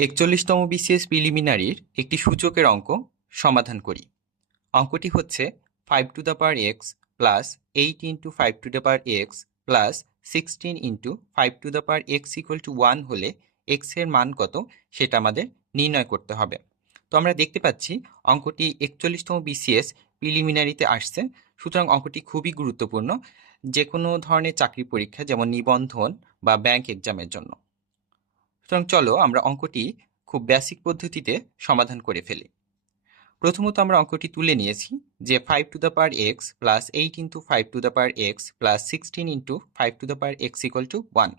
41তম BCS প্রিলিমিনারির একটি সূচকের অঙ্ক সমাধান করি। অঙ্কটি হচ্ছে 5 to the power x plus 8 into 5 to the power x plus 16 into 5 to the power x equal to 1 হলে এক্স এর মান কত সেটা আমাদের নির্ণয় করতে হবে। তো আমরা দেখতে পাচ্ছি অঙ্কটি 41তম বিসিএস প্রিলিমিনারিতে আসছে, সুতরাং অঙ্কটি খুবই গুরুত্বপূর্ণ যে কোনো ধরনের চাকরি পরীক্ষা যেমন নিবন্ধন বা ব্যাংক এক্সামের জন্য। সুতরাং চলো আমরা অঙ্কটি খুব বেসিক পদ্ধতিতে সমাধান করে ফেলি। প্রথমত আমরা অঙ্কটি তুলে নিয়েছি যে 5 to the power x plus 8 into 5 to the power x plus 16 into 5 to the power x equal to 1।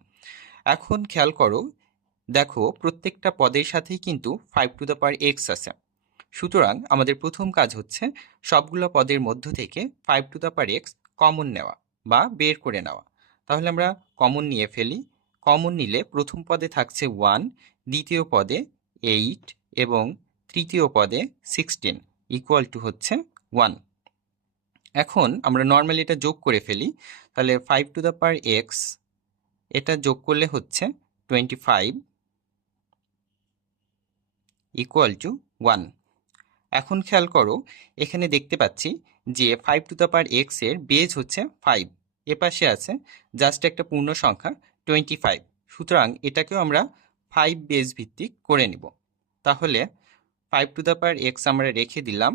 এখন খেয়াল করো, দেখো প্রত্যেকটা পদের সাথেই কিন্তু 5 টু দ্য পাওয়ার এক্স আছে। সুতরাং আমাদের প্রথম কাজ হচ্ছে সবগুলো পদের মধ্য থেকে 5 to the power x common নেওয়া বা বের করে নেওয়া। তাহলে আমরা কমন নিয়ে ফেলি। কমন নিলে প্রথম পদে থাকছে 1, দ্বিতীয় পদে 8 এবং তৃতীয় পদে 16 ইকুয়াল টু হচ্ছে 1। এখন আমরা নর্মালি এটা যোগ করে ফেলি। তাহলে 5 টু দ্য পাওয়ার এক্স এটা যোগ করলে হচ্ছে 25 ইকুয়াল টু 1। এখন খেয়াল করো, এখানে দেখতে পাচ্ছি যে 5 টু দ্য পাওয়ার এক্স এর বেজ হচ্ছে 5, এপাশে আছে জাস্ট একটা পূর্ণ সংখ্যা 25। সুতরাং এটাকেও আমরা 5 বেজ ভিত্তিক করে নিব। তাহলে 5 টু দ্য পাওয়ার এক্স আমরা রেখে দিলাম,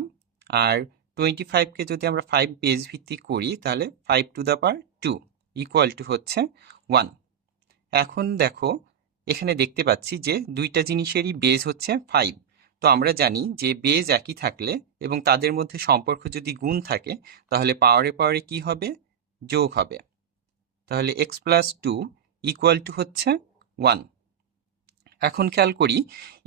আর 25কে যদি আমরা 5 বেজ ভিত্তিক করি তাহলে 5 to the power 2 equal to হচ্ছে 1। এখন দেখো এখানে দেখতে পাচ্ছি যে দুইটা জিনিসেরই বেজ হচ্ছে 5। তো আমরা জানি যে বেজ একই থাকলে এবং তাদের মধ্যে সম্পর্ক যদি গুণ থাকে তাহলে পাওয়ারে পাওয়ারে কি হবে? যোগ হবে। তাহলে এক্স প্লাস 2 ইকুয়াল টু হচ্ছে 1। এখন খেয়াল করি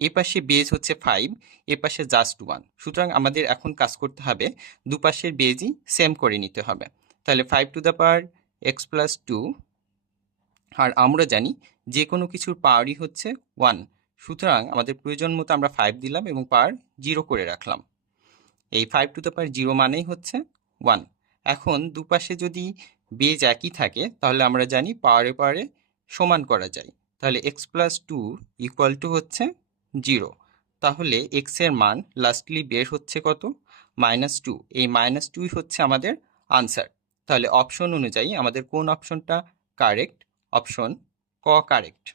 এপাশে বেজ হচ্ছে 5, এপাশে জাস্ট 1। সুতরাং আমাদের এখন কাজ করতে হবে দুপাশের বেজই সেম করে নিতে হবে। তাহলে 5 to the power x plus 2, আর আমরা জানি যে কোনো কিছুর পাওয়ারই হচ্ছে 1। সুতরাং আমাদের প্রয়োজন মতো আমরা 5 দিলাম এবং পাওয়ার 0 করে রাখলাম। এই 5 টু দ্য পাওয়ার 0 মানেই হচ্ছে 1। এখন দুপাশে যদি বেজ একই থাকে তাহলে আমরা জানি পাওয়ারে পাওয়ারে সমান করা যায়। তাহলে এক্স প্লাস 2 ইকুয়াল টু হচ্ছে 0। তাহলে এক্স এর মান লাস্টলি বের হচ্ছে কত? -2। এই -2 হচ্ছে আমাদের আনসার। তাহলে অপশন অনুযায়ী আমাদের কোন অপশনটা কারেক্ট? অপশন ক কারেক্ট।